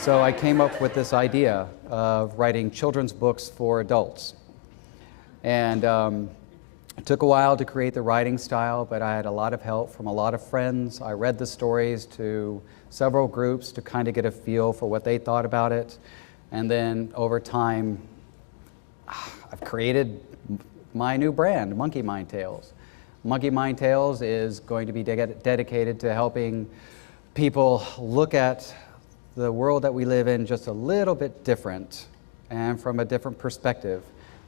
So I came up with this idea of writing children's books for adults. And it took a while to create the writing style, but I had a lot of help from a lot of friends. I read the stories to several groups to kind of get a feel for what they thought about it. And then over time, I've created my new brand, Monkey Mind Tales. Monkey Mind Tales is going to be dedicated to helping people look at the world that we live in just a little bit different and from a different perspective,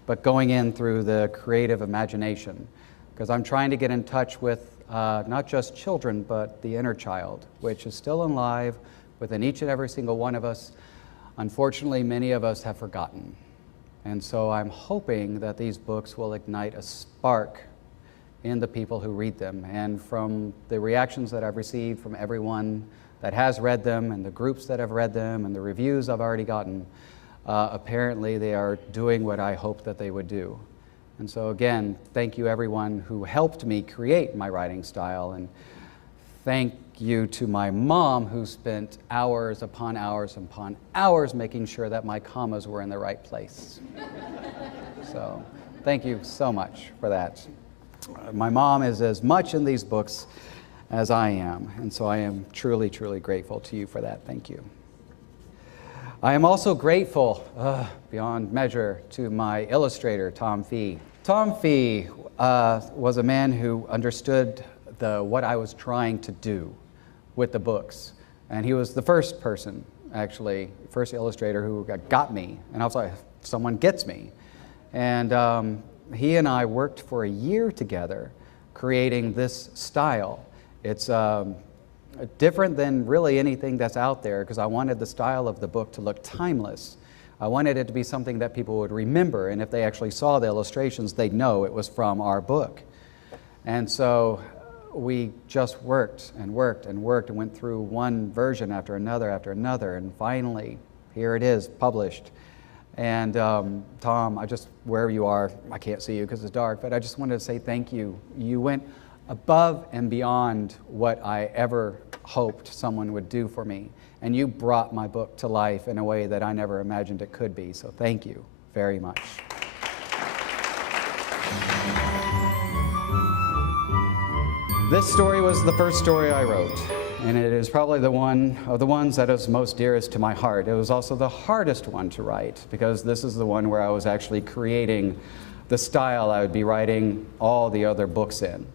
but going in through the creative imagination. Because I'm trying to get in touch with not just children, but the inner child, which is still alive within each and every single one of us. Unfortunately, many of us have forgotten. And so I'm hoping that these books will ignite a spark in the people who read them. And from the reactions that I've received from everyone that has read them, and the groups that have read them, and the reviews I've already gotten, apparently they are doing what I hoped that they would do. And so again, thank you everyone who helped me create my writing style, and thank you to my mom who spent hours upon hours upon hours making sure that my commas were in the right place. So thank you so much for that. My mom is as much in these books as I am, and so I am truly, truly grateful to you for that. Thank you. I am also grateful, beyond measure, to my illustrator, Tom Fee. Tom Fee was a man who understood what I was trying to do with the books, and he was the first person, actually, first illustrator who got me, and I was like, someone gets me. And he and I worked for a year together creating this style. It's different than really anything that's out there, because I wanted the style of the book to look timeless. I wanted it to be something that people would remember, and if they actually saw the illustrations, they'd know it was from our book. And so we just worked and worked and worked and went through one version after another, and finally, here it is, published. And Tom, wherever you are, I can't see you because it's dark, but I just wanted to say thank you. You went above and beyond what I ever hoped someone would do for me. And you brought my book to life in a way that I never imagined it could be. So thank you very much. This story was the first story I wrote, and it is probably the one of the ones that is most dearest to my heart. It was also the hardest one to write, because this is the one where I was actually creating the style I would be writing all the other books in.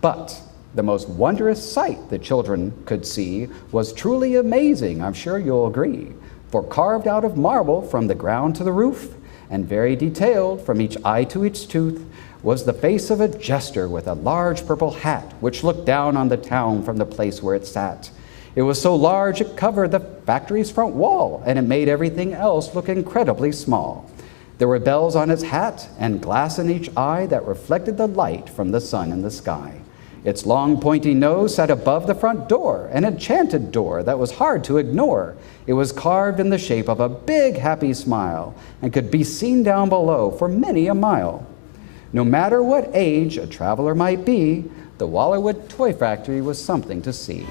But the most wondrous sight the children could see was truly amazing, I'm sure you'll agree. For carved out of marble from the ground to the roof, and very detailed from each eye to each tooth, was the face of a jester with a large purple hat, which looked down on the town from the place where it sat. It was so large it covered the factory's front wall, and it made everything else look incredibly small. There were bells on its hat and glass in each eye that reflected the light from the sun in the sky. Its long pointy nose sat above the front door, an enchanted door that was hard to ignore. It was carved in the shape of a big happy smile and could be seen down below for many a mile. No matter what age a traveler might be, the Wallerwood Toy Factory was something to see.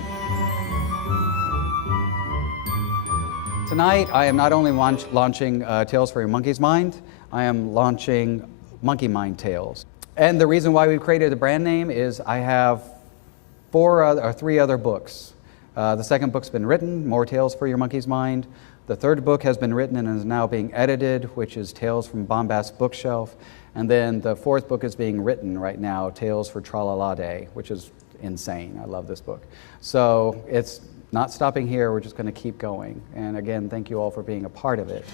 Tonight, I am not only launching Tales for Your Monkey's Mind, I am launching Monkey Mind Tales. And the reason why we've created the brand name is I have three other books. The second book's been written, More Tales for Your Monkey's Mind. The third book has been written and is now being edited, which is Tales from Bombast Bookshelf. And then the fourth book is being written right now, Tales for Tra-La-La Day, which is insane. I love this book. So it's not stopping here, we're just going to keep going. And again, thank you all for being a part of it.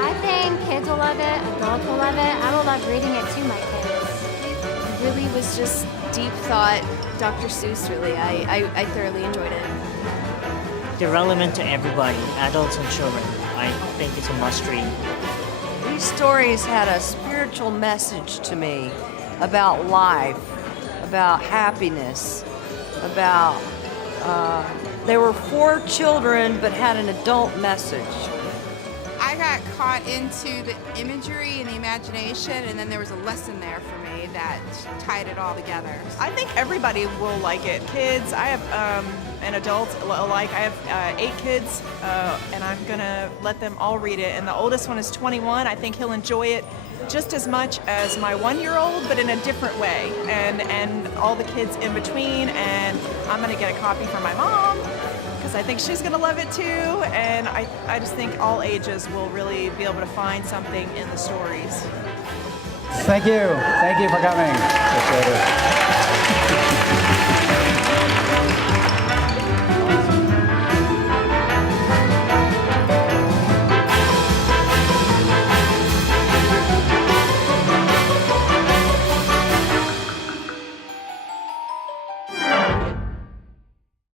I think kids will love it, adults will love it. I will love reading it to my kids. It really was just deep thought, Dr. Seuss, really. I thoroughly enjoyed it. They're relevant to everybody, adults and children. I think it's a must-read. These stories had a spiritual message to me about life, about happiness, about, they were for children but had an adult message. I I got caught into the imagery and the imagination, and then there was a lesson there for me that tied it all together. I think everybody will like it. Kids, I have, and adults alike. I have 8 kids, and I'm gonna let them all read it. And the oldest one is 21. I think he'll enjoy it just as much as my 1-year-old, but in a different way. And all the kids in between. And I'm gonna get a copy for my mom, because I think she's going to love it too, and I just think all ages will really be able to find something in the stories. Thank you for coming. Appreciate it.